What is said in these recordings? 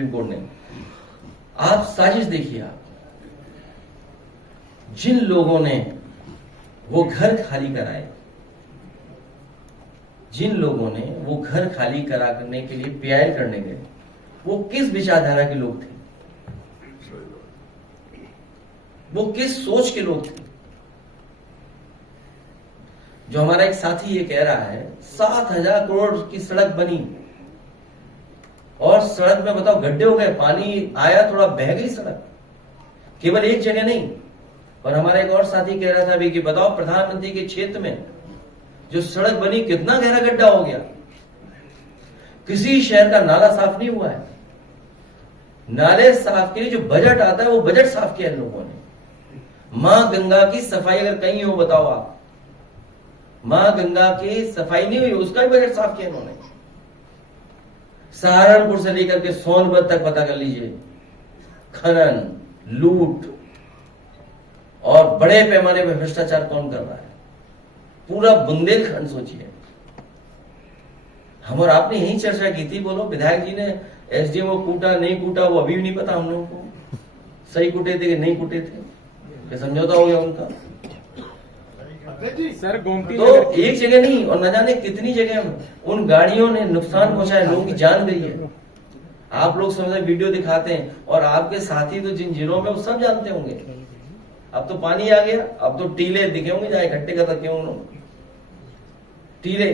Supreme court ने। आप साजिश देखिए, आप जिन लोगों ने वो घर खाली कराए, जिन लोगों ने वो घर खाली कराने के लिए पीआईएल करने गए, वो किस विचारधारा के लोग थे, वो किस सोच के लोग थे। जो हमारा एक साथी ये कह रहा है 7,000 करोड़ की सड़क बनी और सड़क में बताओ गड्ढे हो गए, पानी आया थोड़ा बह गई सड़क, केवल एक जगह नहीं। और हमारा एक और साथी कह रहा था अभी कि बताओ प्रधानमंत्री के क्षेत्र में जो सड़क बनी कितना गहरा गड्ढा हो गया, किसी शहर का नाला साफ नहीं हुआ है। नाले साफ के लिए जो बजट आता है वो बजट साफ किया इन लोगों ने। मां गंगा की सफाई अगर कहीं हो बताओ आप, मां गंगा की सफाई नहीं हुई, उसका भी बजट साफ किया इन्होंने। सहारनपुर से लेकर के सोनभद्र तक पता कर लीजिए, खनन, लूट और बड़े पैमाने पर भ्रष्टाचार कौन कर रहा है। पूरा बुंदेलखंड सोचिए। हम और आपने यही चर्चा की थी, बोलो विधायक जी ने एसडीएम को कूटा नहीं कूटा वो अभी भी नहीं पता हम लोगों को, सही कूटे थे कि नहीं कूटे थे, क्या समझौता हो गया उनका। सर गोमती तो एक जगह नहीं और न जाने कितनी जगह उन गाड़ियों ने नुकसान पहुंचाया, लोगों की जान गई है। आप लोग समझे वीडियो दिखाते हैं और आपके साथी तो जिन जिलों में वो सब जानते होंगे। अब तो पानी आ गया, अब तो टीले दिखे होंगे जहां इकट्ठे कर रखे होंगे उन्होंने टीले।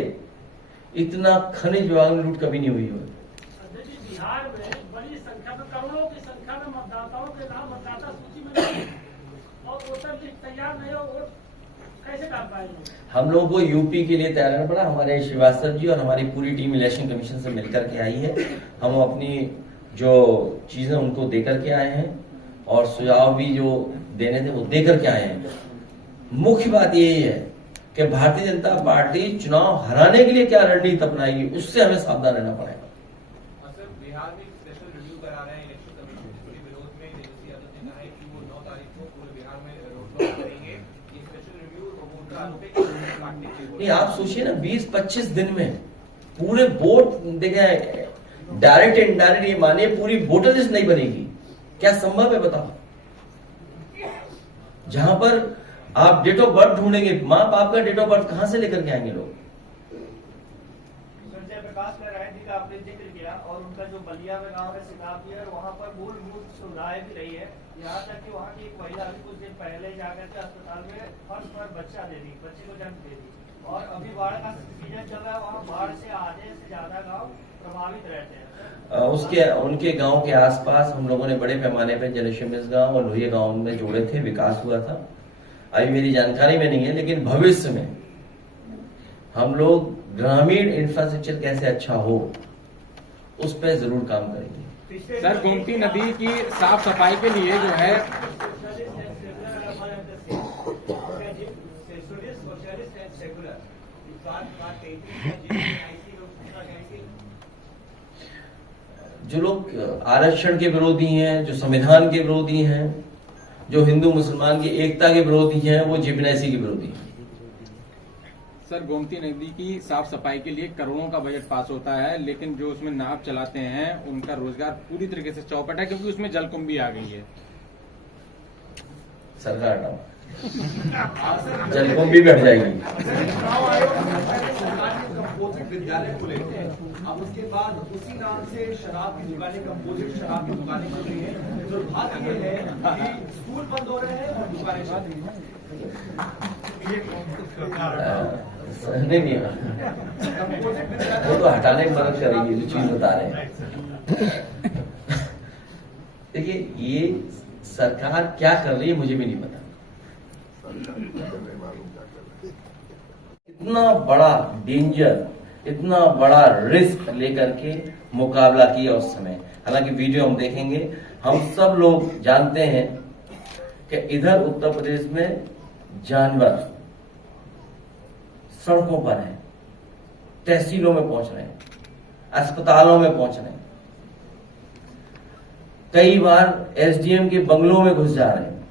इतना खनिज विभाग में लूट कभी नहीं हुई है। बिहार में बड़ी संख्या में, करोड़ों की संख्या में मतदाताओं के नाम मतदाता सूची में नहीं और वोटर लिस्ट तैयार नहीं हो, वोट कैसे डाल पाएंगे। हम लोगों को यूपी के लिए तैयार करना पड़ा। हमारे श्रीवास्तव जी और हमारी पूरी टीम इलेक्शन कमीशन से मिलकर के आई है। हम अपनी जो चीजें उनको देकर के आए हैं और सुझाव भी जो देने थे वो देकर के आए हैं। मुख्य बात यही है कि भारतीय जनता पार्टी चुनाव हराने के लिए क्या रणनीति अपनाएगी, उससे हमें सावधान रहना पड़ेगा। बिहार में स्पेशल रिव्यू करा रहे हैं इलेक्शन कमीशन के विरोध में तेजस्वी यादव ने कहा है कि वो 9 तारीख को पूरे बिहार में रोड शो करेंगे। ये स्पेशल रिव्यू उनका आरोप है कि काटने के लिए। नहीं, आप सोचिए ना 20-25 दिन में पूरे वोट देखे, डायरेक्ट इनडायरेक्ट, ये मानिए पूरी वोटर लिस्ट नहीं बनेगी, क्या संभव है बताओ। जहां पर आप डेट ऑफ बर्थ ढूंढेंगे, मां बाप का डेट ऑफ बर्थ कहां से लेकर के आएंगे लोग। संजय प्रकाश नारायण जी का आपने जिक्र किया और उनका जो बलिया में गांव है सिताबी है, वहां पर मूलभूत सुविधाएं भी रही है। यहाँ तक कि वहाँ की एक महिला अभी कुछ दिन पहले जाकर के अस्पताल में फर्श पर बच्चा दे दी, बच्चे को जन्म दे दी। और अभी बाढ़ का सीजन चल रहा है, वहाँ बाढ़ से आधे से ज्यादा गाँव प्रभावित रहते हैं। उनके गांव के आसपास हम लोगों ने बड़े पैमाने पर जलशमिस गांव और लोहिया गांव में जोड़े थे, विकास हुआ था। अभी मेरी जानकारी में नहीं है, लेकिन भविष्य में हम लोग ग्रामीण इंफ्रास्ट्रक्चर कैसे अच्छा हो उस पर जरूर काम करेंगे। सर गोमती नदी की साफ सफाई के लिए जो है जो लोग आरक्षण के विरोधी हैं, जो संविधान के विरोधी हैं, जो हिंदू मुसलमान की एकता के विरोधी हैं, वो जिम्नेसी के विरोधी हैं। सर गोमती नदी की साफ सफाई के लिए करोड़ों का बजट पास होता है, लेकिन जो उसमें नाव चलाते हैं उनका रोजगार पूरी तरीके से चौपट है, क्योंकि उसमें जलकुंभी आ गई है। सरकार हटाओ, जलकुंभी भी हट जाएगी। विद्यालय खुले, अब उसके बाद उसी नाम से शराब की दुकानें, कंपोजिट शराब की दुकानें खुल रही है। दुर्भाग्य ये है कि स्कूल बंद हो रहे हैं और दुकानें बंद हो रही नहीं, वो तो हटाने की मदद करेगी, जो चीज बता रहे हैं। देखिए, ये सरकार क्या कर रही है मुझे भी नहीं पता। इतना बड़ा डेंजर, इतना बड़ा रिस्क लेकर के मुकाबला किया उस समय। हालांकि वीडियो हम देखेंगे, हम सब लोग जानते हैं कि इधर उत्तर प्रदेश में जानवर सड़कों पर हैं, तहसीलों में पहुंच रहे हैं, अस्पतालों में पहुंच रहे हैं, कई बार एसडीएम के बंगलों में घुस जा रहे हैं,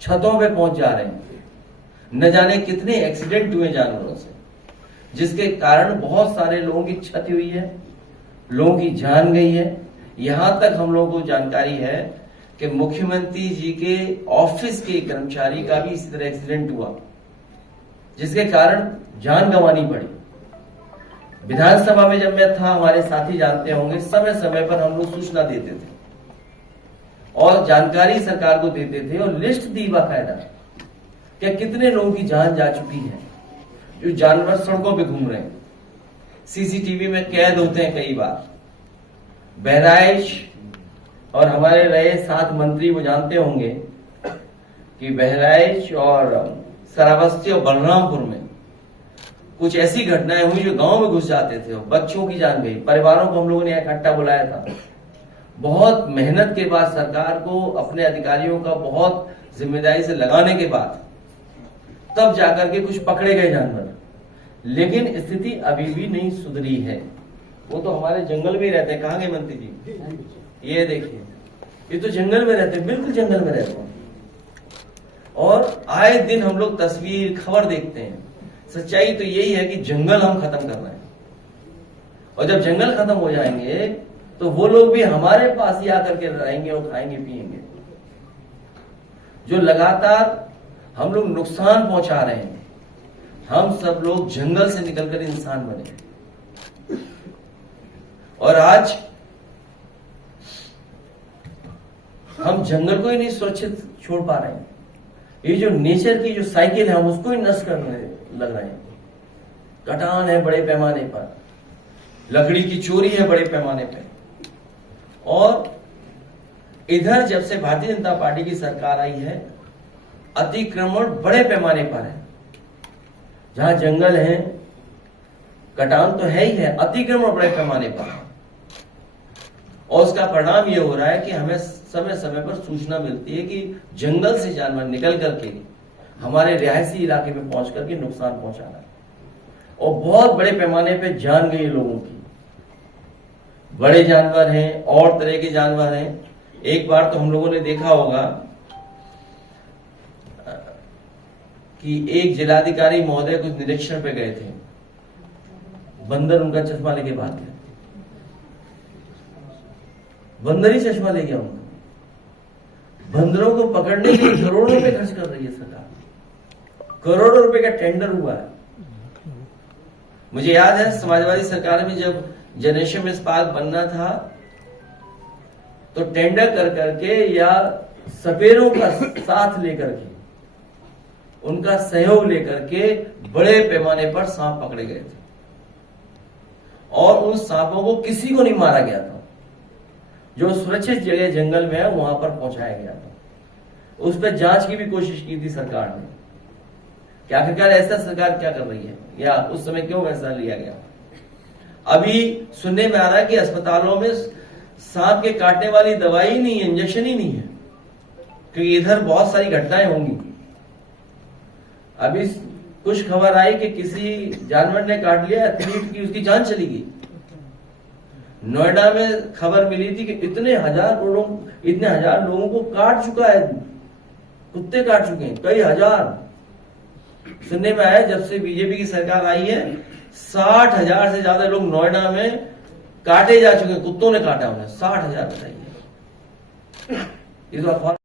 छतों पे पहुंच जा रहे हैं। न जाने कितने एक्सीडेंट हुए जानवरों से, जिसके कारण बहुत सारे लोगों की क्षति हुई है, लोगों की जान गई है। यहां तक हम लोगों को जानकारी है कि मुख्यमंत्री जी के ऑफिस के कर्मचारी का भी इसी तरह एक्सीडेंट हुआ, जिसके कारण जान गंवानी पड़ी। विधानसभा में जब मैं था, हमारे साथी जानते होंगे, समय समय पर हम लोग सूचना देते थे और जानकारी सरकार को देते थे और लिस्ट दी बाकायदा कि कितने लोगों की जान जा चुकी है, जो जानवर सड़कों पे घूम रहे हैं, सीसीटीवी में कैद होते हैं कई बार। बहराइच और हमारे रहे 7 मंत्री वो जानते होंगे कि बहराइच और श्रावस्ती और बलरामपुर में कुछ ऐसी घटनाएं हुई जो गांव में घुस जाते थे और बच्चों की जान गई। परिवारों को हम लोगों ने इकट्ठा बुलाया था। बहुत मेहनत के बाद, सरकार को अपने अधिकारियों का बहुत जिम्मेदारी से लगाने के बाद तब जाकर के कुछ पकड़े गए जानवर, लेकिन स्थिति अभी भी नहीं सुधरी है। वो तो हमारे जंगल में ही रहते हैं। कहाँ गए मंत्री जी? ये देखिए, ये तो जंगल में रहते हैं, बिल्कुल जंगल में रहते हैं। और आए दिन हम लोग तस्वीर, खबर देखते हैं। सच्चाई तो यही है कि जंगल हम खत्म कर रहे हैं, और जब जंगल खत्म हो जाएंगे तो वो लोग भी हमारे पास ही आकर के रहेंगे और खाएंगे पिएंगे। जो लगातार हम लोग नुकसान पहुंचा रहे हैं, हम सब लोग जंगल से निकलकर इंसान बने। और आज हम जंगल को ही नहीं सुरक्षित छोड़ पा रहे हैं। ये जो नेचर की जो साइकिल है, हम उसको ही नष्ट करने लग रहे हैं। कटान है बड़े पैमाने पर, लकड़ी की चोरी है बड़े पैमाने पर। और इधर जब से भारतीय जनता पार्टी की सरकार आई है, अतिक्रमण बड़े पैमाने पर है। जहां जंगल है, कटान तो है ही है, अतिक्रमण बड़े पैमाने पर है। और उसका परिणाम यह हो रहा है कि हमें समय समय पर सूचना मिलती है कि जंगल से जानवर निकल करके हमारे रिहायशी इलाके में पहुंच करके नुकसान पहुंचा रहा है, और बहुत बड़े पैमाने पे जान गई लोगों की। बड़े जानवर हैं और तरह के जानवर हैं। एक बार तो हम लोगों ने देखा होगा कि एक जिलाधिकारी महोदय कुछ निरीक्षण पे गए थे, बंदर उनका चश्मा लेके भाग गया। बंदर ही चश्मा ले गया उनका। बंदरों को पकड़ने के लिए करोड़ों रुपए खर्च कर रही है सरकार, करोड़ों रुपए का टेंडर हुआ है। मुझे याद है समाजवादी सरकार में जब जनरेशन इस्पात बनना था, तो टेंडर कर करके या सपेरों का साथ लेकर के, उनका सहयोग लेकर के बड़े पैमाने पर सांप पकड़े गए थे, और उन सांपों को किसी को नहीं मारा गया था। जो सुरक्षित जगह जंगल में है वहां पर पहुंचाया गया था। उस पर जांच की भी कोशिश की थी सरकार ने कि आखिरकार ऐसा सरकार क्या कर रही है, या उस समय क्यों फैसला लिया गया। अभी सुनने में आ रहा है कि अस्पतालों में सांप के काटने वाली दवाई नहीं है, इंजेक्शन ही नहीं है, क्योंकि इधर बहुत सारी घटनाएं होंगी। अभी कुछ खबर आई कि किसी जानवर ने काट लिया एथलीट की, उसकी जान चली गई। नोएडा में खबर मिली थी कि इतने हजार लोगों को काट चुका है, कुत्ते काट चुके हैं, कई हजार। सुनने में आया जब से बीजेपी की सरकार आई है, 60,000 से ज्यादा लोग नोएडा में काटे जा चुके हैं, कुत्तों ने काटा उन्हें। 60,000 बताइए, ये तो अखबार